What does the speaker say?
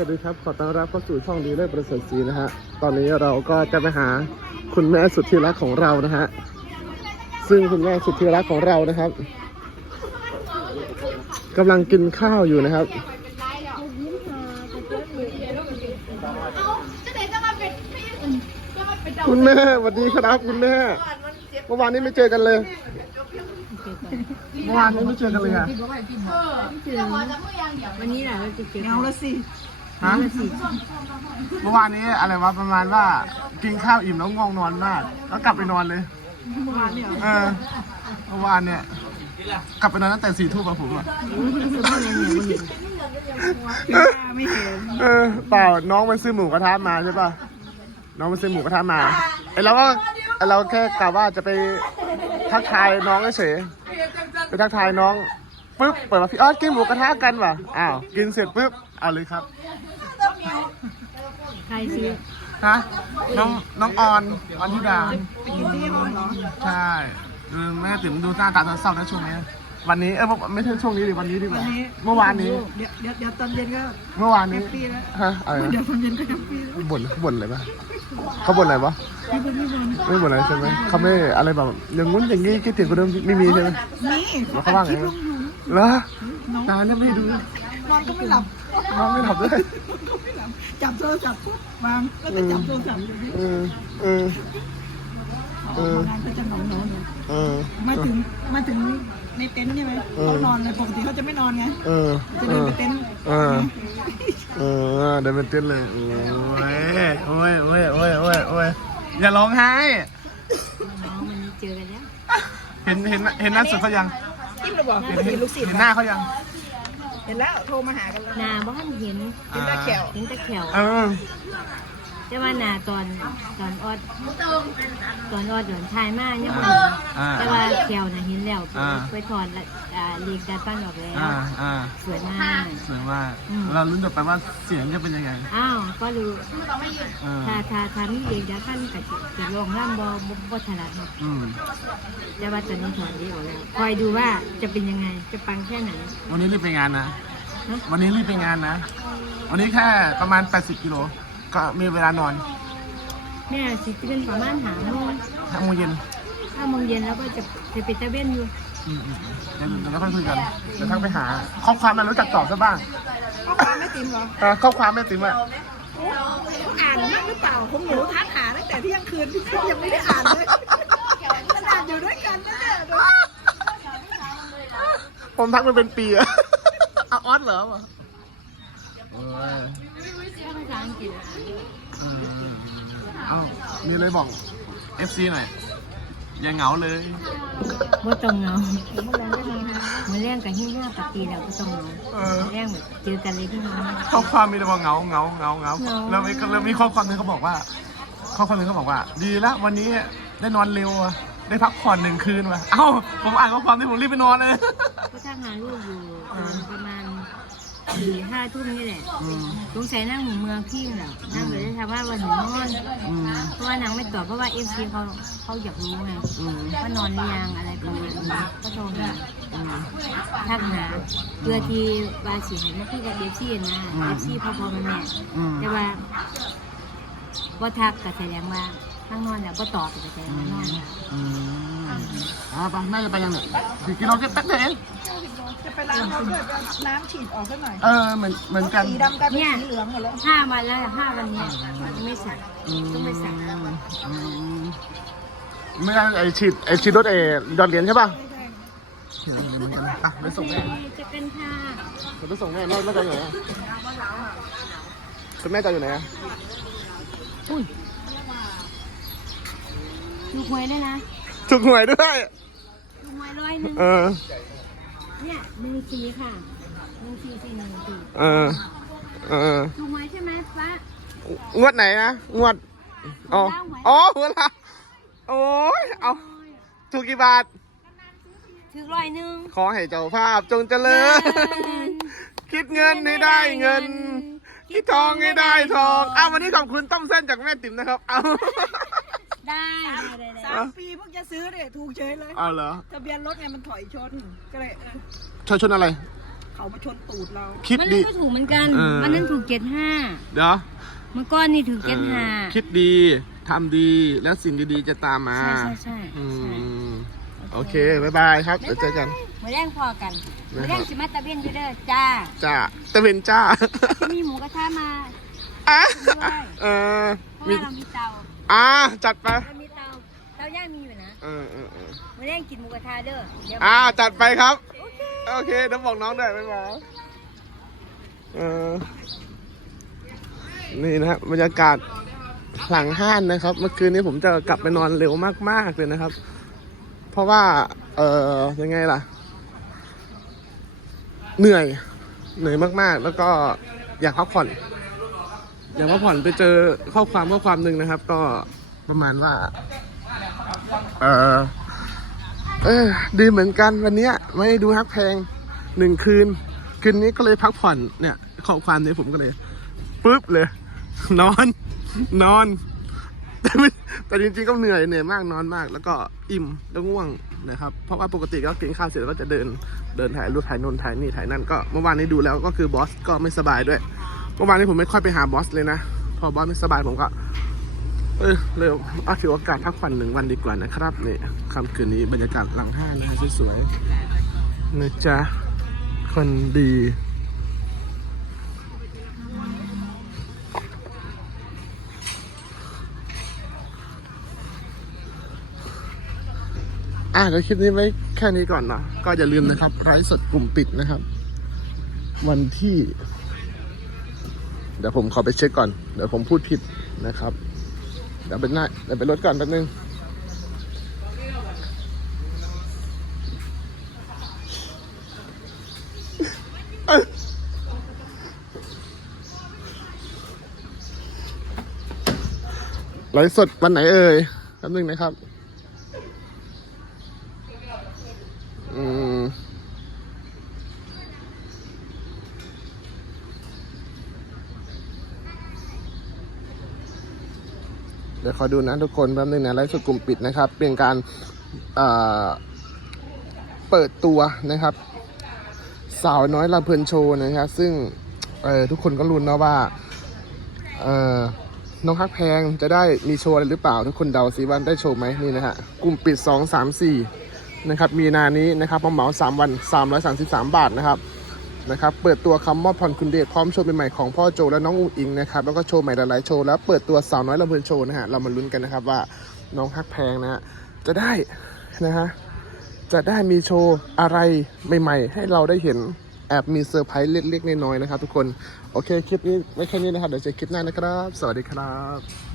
วัสดีครับ ขอต้อนรับเข้าสู่ช่องดีเลิศประเสริฐศรีนะฮะ ตอนนี้เราก็จะไปหาคุณแม่สุดที่รักของเรานะฮะ ซึ่งคุณแม่สุดที่รักของเรานะครับกำลังกินข้าวอยู่นะครับ คุณแม่สวัสดีครับ คุณแม่เมื่อวานนี้ไม่เจอกันเลยเมื่อวานนี้ไม่เจอกันเลยอะวันนี้แหละเราจะเก็บเงาละสิ ฮะเมื่อวานนี้อะไรวะประมาณว่ากินข้าวอิ่มแล้วง่วงนอนมาก แล้วกลับไปนอนเลยเมื่อวานเนี่ยเออเมื่อวานเนี่ยกลับไปนอนตั้งแต่สี่ทุ่มอะผมอะคือพ่อแม่เนี่ยบ่เห็นไม่เห็นเออเปล่าน้องมันซื้อหมูกระทะมาใช่ป่ะน้องมันซื้อหมูกระทะมาไอเราก็ไอเราแค่กะว่าจะไปทักทายน้องเฉยไปทักทายน้องปุ๊บเปิดมาพี่ออสกินหมูกระทะกันว่ะอ้าวกินเสร็จปุ๊บเอาเลยครับ ใครซื้อฮะน้องน้องออนออนทิดาไปกินที่ห้องเหรอใช่เออแม่ติ๋มดูหน้าตาตอนเศร้านะช่วงนี้ วันนี้เออไม่ใช่ช่วงนี้ดิวันนี้ดีกวัว่านนี้เมื่อวานนี้เดี๋ยวเดี๋ยวเดี๋ยวตอนเย็นก็เมื่อวานแฮนี้ปปี้แล้วฮะอะไรเดี๋ยวนะตอนเย็นก็แฮปปี้แล้วบ่นบ่นอะไรปะเขาบ่นอะไรปะไม่เป็นไม่เป็นไม่บ่นอะไรใช่ไหมเขาไม่อะไรแบบอย่างงู้นอย่างงี้คิดถึงคนเดิมไม่มีใช่ไหมนี่แล้วเขาว่าไงคลิปลงอยู่เหรอตาเนี่ยไม่ดูนอนก็ไม่หลับ น้องไม่หลับด้วยก็ไม่หลับจับโทรศัพท์ปุ๊บวางแล้วก็จับโทรศัพท์อยู่นี่เออเออออกมางานก็จะนอนนอนอยู่เออ มาถึงมาถึงในเต็นท์ใช่ไหมเออ เขานอนเลยปกติเขาจะไม่นอนไงเออ จะเอเดินอไปเต็นท์เออ เออเดินเป็นเต้นเลยโอ้ยโอ้ยโอ้ยโอ้ยโอ้ยโอ้ยอย่าร้องไห้น้องวันนี้เจอกันแล้วเห็นเห็นเห็นหน้าสุดเขายัง กินหรือเปล่าเห็นเห็เห็นนลูกศิษย์เห็นหน้าเขายัง เห็นแล้วโทรมาหากันแล้วหนาบ้านเห็นเห็นตาแขวเห็นแตะแขวเออ แต่ว่าหนาตอนตอนออดตอนออดหลอนชายมากยังบ่อ่าเห็นแต่ว่าแขวน่ะเห็นแล้วอ่า ไปถอนละอ่าเรียกการปั้นออกแล้วอ่าอ่าสวยมากสวยมากอืม เราลุ้นต่อไปว่าเสียงจะเป็นยังไงอ้าวก็รู้เออถ้าถ้าถ้ามีเรียกการปั้นกับจะลองร่ำบ่บ่บ่ถนัดเนาะอืมแต่ว่าตอนนี้ถอนดีออกแล้วคอยดูว่าจะเป็นยังไงจะปังแค่ไหน วันนี้รีบไปงานนะฮะวันนี้รีบไปงานนะ วันนี้แค่ประมาณ 80กิโล ก็มีเวลานอนแม่สิตื่นประมาณหาโมงห้าโมงเย็นห้าโมงเย็นแล้วก็จะจะไปตะเวนอยู่อืมอืมเดี๋ยวเดี๋ยวเราค่อยคุยกันเดี๋ยวทักไปหาข้อความมันรู้จักตอบซะบ้างข้อความไม่ติมเหรออะข้อความไม่ติมอะเขาอ่านบ้างหรือเปล่าผมหนูทักหาตั้งแต่เที่ยงคืนพี่เขายังไม่ได้อ่านเลยขนาดอยู่ด้วยกันนะเนี่ยดูผมทักมันเป็นปีอะอะออสเหรอวะโอ้ย ภาษาอังกฤษเออเอ้ามีอะไรบอก FC หน่อย อย่าเหงาเลย ว่าต้องเหงาเมื่อเรื่องกับหิ้งห้าปกติแล้วก็ต้องเหงาเออเรื่องแบบเจอกันเลยที่น้อง ข้อความมีแต่ว่าเหงาเหงาเหงาเหงาเหงา แล้วมีแล้วมีข้อความหนึงเขาบอกว่า ข้อความหนึงเขาบอกว่า ดีแล้ววันนี้ได้นอนเร็วอะได้พักผ่อนหนึ่งคืนว่ะเอ้าผมอ่านข้อความที่ผมรีบไปนอนเลย ก็ถ้าหาลูกอยู่ประมาณ สี่ห้าทุ่มนี่แหละอืม สงสัยนั่งหูเมืองพี่แหละนั่งเลยได้ทำว่าวันหนูนอน อืม เพราะว่านางไม่ตอบเพราะว่าเอฟซีเขาเขาอยากรู้ไงอืม ว่านอนหรือยังอะไรประมาณนี้ก็โทรมาอืม ทักหาเพื่อที่ว่าสิให้มาคุยกับเอฟซีนะอืม เอฟซีพอพอมันแม่อืม แต่ว่าว่าทักกับแสดงว่า ข้างนอนเนี่ยก็ตอบกับแสดงว่านอนอืมอ่าไปน่าจะไปยังเนี่ยสี่กิโลแค่แป๊บเดียวเองจะไปล้างน้ำด้วยไปเอาน้ำฉีดออกซะหน่อยเออเหมือนเหมือนกันสีดำกลายเป็นสีเหลืองหมดแล้วห้าวันแล้วห้าวันเนี้ยยังไม่สั่งต้องไปสั่งอืมไม่ใช่ไอฉีดไอฉีดรถเอดอดเหรียญใช่ป่ะฉีดรถเหรียญเหมือนกันอะไปส่งแม่จะเป็นค่ะเดี๋ยวไปส่งแม่แม่แม่จะอยู่ไหนอะคุณแม่จะอยู่ไหนอะ อุ้ยดูหวยด้วยนะถูกหวยด้วยดูหวยร้อยหนึ่งเออ เนี่ยหนึ่งสี่ค่ะหนึ่งสี่สี่หนึ่งสี่เออ เออดูหวยใช่ไหมป้า งวดไหนนะงวดอ๋ออ๋อหัวละโอ้ยเอาถูกกี่บาท ถึงร้อยหนึ่งขอให้เจ้าภาพจงเจริญ คิดเงินให้ได้เงิน คิดทองให้ได้ทองอ้าววันนี้ขอบคุณต้มเส้นจากแม่ติ๋มนะครับ เอา ได้ได้ได้สามปีเพิ่งจะซื้อเนี่ยถูกเฉยเลยเอาเหรอทะเบียนรถไงมันถอยชนก็เลยชนชนอะไร เขามาชนตูดเรา คิดมันดีก็ถูกเหมือนกัน เออวันนั้นถูกเจ็ดห้าเดี๋ยวเมื่อก้อนนี่ถูกเจ็ดห้าเออคิดดีทำดีแล้วสิ่งดีๆจะตามมา ใช่ใช่ใช่อืใช่มโอเคบายบายครับเดี๋ยวเจอกันมาแรงพอกันมาแรงสิมาตะเบียนอยู่เด้อจ้า จ้าตะเวนจ้าจะมีหมูกระทะมาอะด้วยเออเพราะมีว่าเรามีเตา อ่าจัดไปเรามีเตาเตาย่างมีอยู่นะเออเออเออมาแรงกินหมูกระทะเด้อเดี๋ยวอ่าจัดไปครับ โอเคโอเคเดี๋ยวบอกน้องด้วยบ๊ายบายเออนี่นะครับบรรยากาศหลังห้านนะครับ เมื่อคืนนี้ผมจะกลับไปนอนเร็วมากๆเลยนะครับ เพราะว่า เออยังไงล่ะ เหนื่อย เหนื่อยมากๆ แล้วก็อยากพักผ่อน อยากพักผ่อนไปเจอข้อความข้อความหนึ่งนะครับ ก็ประมาณว่า เออเออดีเหมือนกันวันนี้ไม่ได้ดูฮักแพงหนึ่งคืน คืนนี้ก็เลยพักผ่อนเนี่ยข้อความนี้ผมก็เลยปุ๊บเลย นอน นอน แต่แต่จริงๆก็เหนื่อยเหนื่อยมากนอนมาก แล้วก็อิ่มแล้วง่วงนะครับ เพราะว่าปกติก็กินข้าวเสร็จแล้วก็จะเดินเดินถ่ายรูปถ่ายนนถ่ายนี่ถ่ายนั่นก็เมื่อวานนี้ดูแล้วก็คือบอสก็ไม่สบายด้วย เมื่อวานนี้ผมไม่ค่อยไปหาบอสเลยนะ พอบอสไม่สบายผมก็ เออเร็วเอาถือโอกาสพักผ่อนหนึ่งวันดีกว่านะครับนี่ค่ำคืนนี้บรรยากาศหลังห้างนะฮะสวยๆนะจ๊ะคนดีอะเดี๋ยวคลิปนี้ไว้แค่นี้ก่อนนะ ก็อย่าลืมนะครับไลฟ์สดกลุ่มปิดนะครับ วันที่ เดี๋ยวผมขอไปเช็คก่อน เดี๋ยวผมพูดผิดนะครับ เดี๋ยวเป็นหน้าเดี๋ยวไปรถก่อนแป๊บนึง ไลฟ์สดวันไหนเอ่ยแป๊บนึงนะครับ ดี๋ยวขอดูนะทุกคนแป๊บนึงนะไลฟ์สดกลุ่มปิดนะครับ เป็นการเปิดตัวนะครับ สาวน้อยลำเพลินโชว์นะครับ ซึ่งทุกคนก็รุนนะว่าน้องฮักแพงจะได้มีโชว์อะไรหรือเปล่า ทุกคนเดาสิว่าได้โชว์ไหมนี่นะฮะกลุ่มปิด 2 3 4นะครับมีนานี้นะครับเหมา 3 วัน 333 บาทนะครับ นะครับ เปิดตัวคำมอบพรคุณเดชพร้อมโชว์ใหม่ๆของพ่อโจและน้องอุ๋งอิงนะครับ แล้วก็โชว์ใหม่หลายๆโชว์แล้วเปิดตัวสาวน้อยลำเพลินโชว์นะฮะ เรามาลุ้นกันนะครับว่าน้องฮักแพงนะฮะจะได้นะฮะ จะได้มีโชว์อะไรใหม่ ๆ ให้เราได้เห็นแอบมีเซอร์ไพรส์เล็กๆน้อยๆนะครับทุกคน โอเคคลิปนี้ไว้แค่นี้นะครับ เดี๋ยวเจอคลิปหน้านะครับ สวัสดีครับ